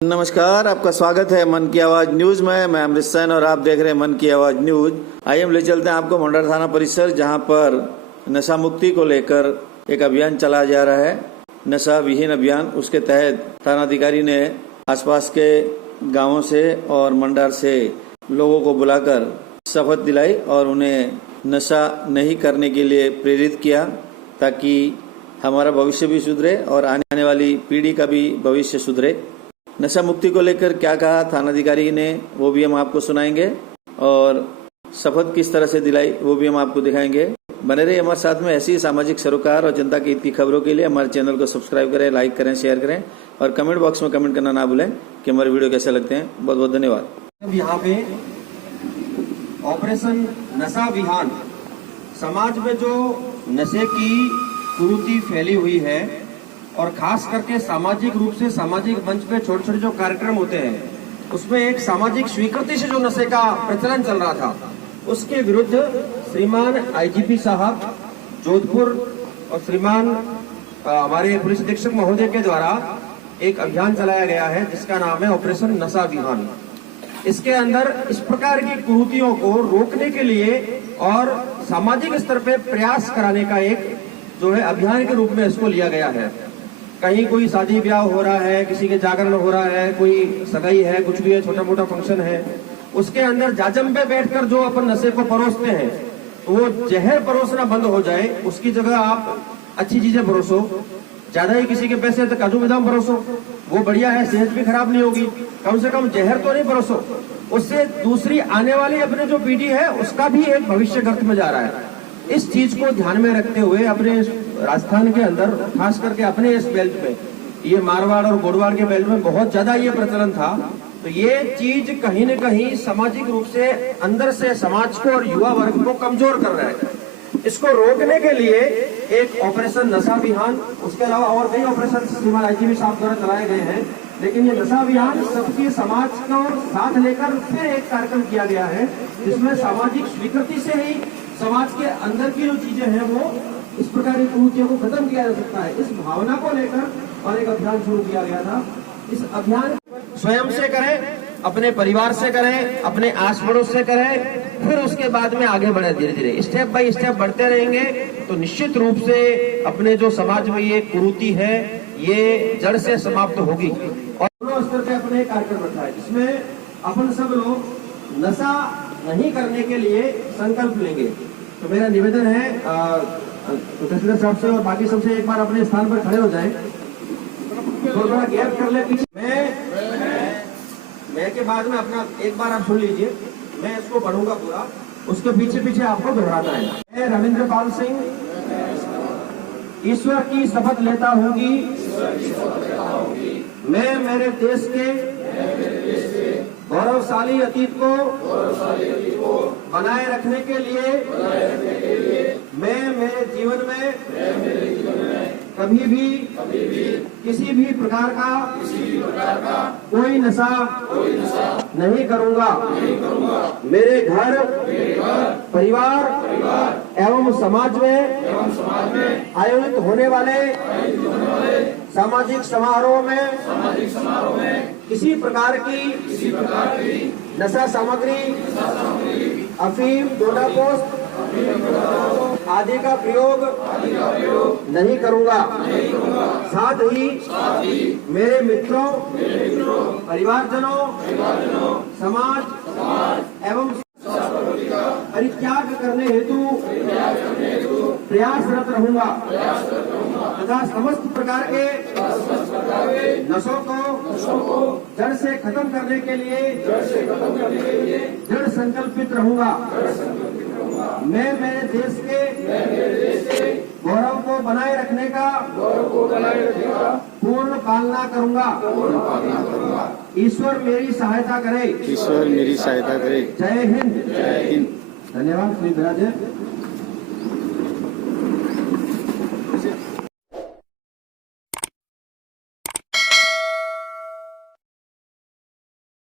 नमस्कार, आपका स्वागत है मन की आवाज न्यूज में। मैं अमृत सैन और आप देख रहे हैं मन की आवाज न्यूज। आइए हम ले चलते हैं आपको मंडर थाना परिसर, जहां पर नशा मुक्ति को लेकर एक अभियान चलाया जा रहा है, नशा विहीन अभियान। उसके तहत थानाधिकारी ने आसपास के गांवों से और मंडार से लोगों को बुलाकर शपथ दिलाई और उन्हें नशा नहीं करने के लिए प्रेरित किया, ताकि हमारा भविष्य भी सुधरे और आने वाली पीढ़ी का भी भविष्य सुधरे। नशा मुक्ति को लेकर क्या कहा थानाधिकारी ने वो भी हम आपको सुनाएंगे और शपथ किस तरह से दिलाई वो भी हम आपको दिखाएंगे। बने रहिए हमारे साथ में। ऐसी समाजिक सरोकार और जनता की हित की खबरों के लिए हमारे चैनल को सब्सक्राइब करें, लाइक करें, शेयर करें और कमेंट बॉक्स में कमेंट करना ना भूलें कि हमारे वीडियो कैसे लगते हैं। बहुत बहुत धन्यवाद। यहाँ पे ऑपरेशन नशा विहान, समाज में जो नशे की कुरीति फैली हुई है और खास करके सामाजिक रूप से सामाजिक मंच पे छोटे छोटे जो कार्यक्रम होते हैं, उसमें एक सामाजिक स्वीकृति से जो नशे का प्रचलन चल रहा था, उसके विरुद्ध श्रीमान आईजीपी साहब जोधपुर और श्रीमान हमारे पुलिस अधीक्षक महोदय के द्वारा एक अभियान चलाया गया है जिसका नाम है ऑपरेशन नशा विहान। इसके अंदर इस प्रकार की कुरीतियों को रोकने के लिए और सामाजिक स्तर पे प्रयास कराने का एक जो है अभियान के रूप में इसको लिया गया है। कहीं कोई शादी ब्याह हो रहा है, किसी के जागरण हो रहा है, कोई सगाई है, कुछ भी है, छोटा मोटा फंक्शन है, उसके अंदर जाजम पे बैठकर जो अपन नशे को परोसते हैं, तो वो जहर परोसना बंद हो जाए, उसकी जगह आप अच्छी चीजें परोसो। ज्यादा ही किसी के पैसे तो काजू बादाम परोसो, वो बढ़िया है, सेहत भी खराब नहीं होगी। कम से कम जहर तो नहीं परोसो, उससे दूसरी आने वाली अपने जो पीढ़ी है उसका भी एक भविष्य गर्त में जा रहा है। इस चीज को ध्यान में रखते हुए अपने राजस्थान के अंदर, खास करके अपने इस बेल्ट में, ये मारवाड़ और गोडवाड़ के बेल्ट में बहुत ज्यादा ये प्रचलन था, तो ये चीज कहीं न कहीं सामाजिक रूप से अंदर से समाज को और युवा वर्ग को कमजोर कर रहा है। इसको रोकने के लिए एक ऑपरेशन नशा विहान, उसके अलावा और कई ऑपरेशन श्रीमान आईजीपी साहब द्वारा चलाए गए हैं, लेकिन ये नशा विहान सबकी समाज को साथ लेकर फिर एक कार्यक्रम किया गया है, जिसमें सामाजिक स्वीकृति से ही समाज के अंदर की जो चीजें हैं वो इस प्रकार की कुरीतियों को खत्म किया जा सकता है। इस भावना को लेकर और एक अभियान शुरू किया गया था। इस अभियान स्वयं से करें, अपने परिवार से करें, अपने आस पड़ोस से करें, फिर उसके बाद में आगे बढ़े। धीरे धीरे स्टेप बाय स्टेप बढ़ते रहेंगे तो निश्चित रूप से अपने जो समाज में ये कुरीति है ये जड़ से समाप्त होगी। और दोनों स्तर पे अपने कार्यक्रम रखा है जिसमें अपन सब लोग नशा नहीं करने के लिए संकल्प लेंगे। तो मेरा निवेदन है तहसीलदार साहब से और बाकी सबसे एक बार अपने स्थान पर खड़े हो जाएं, थोड़ा गैप कर ले पीछे। मैं के बाद में अपना एक बार आप सुन लीजिए, मैं इसको पढ़ूंगा पूरा, उसके पीछे पीछे आपको दोहराना है। मैं रविंद्र पाल सिंह ईश्वर की शपथ लेता हूँ कि मैं मेरे देश के गौरवशाली अतीत को बनाए रखने के लिए मैं मेरे जीवन में कभी भी किसी भी प्रकार का कोई नशा नहीं करूंगा। मेरे घर परिवार एवं समाज में आयोजित होने वाले सामाजिक समारोह में किसी प्रकार की नशा सामग्री, अफीम, डोडा पोस्ट आदि का प्रयोग नहीं करूंगा। साथ ही मेरे मित्रों, परिवारजनों, समाज एवं परित्याग करने हेतु प्रयासरत रहूंगा तथा समस्त प्रकार के नशों को जड़ से खत्म करने के लिए दृढ़ संकल्पित रहूंगा। मैं मेरे देश के गौरव को बनाए रखने का पूर्ण पालना करूंगा। ईश्वर मेरी सहायता करे। ईश्वर मेरी सहायता करे। जय हिंद। जय हिंद। धन्यवाद श्री विराजय।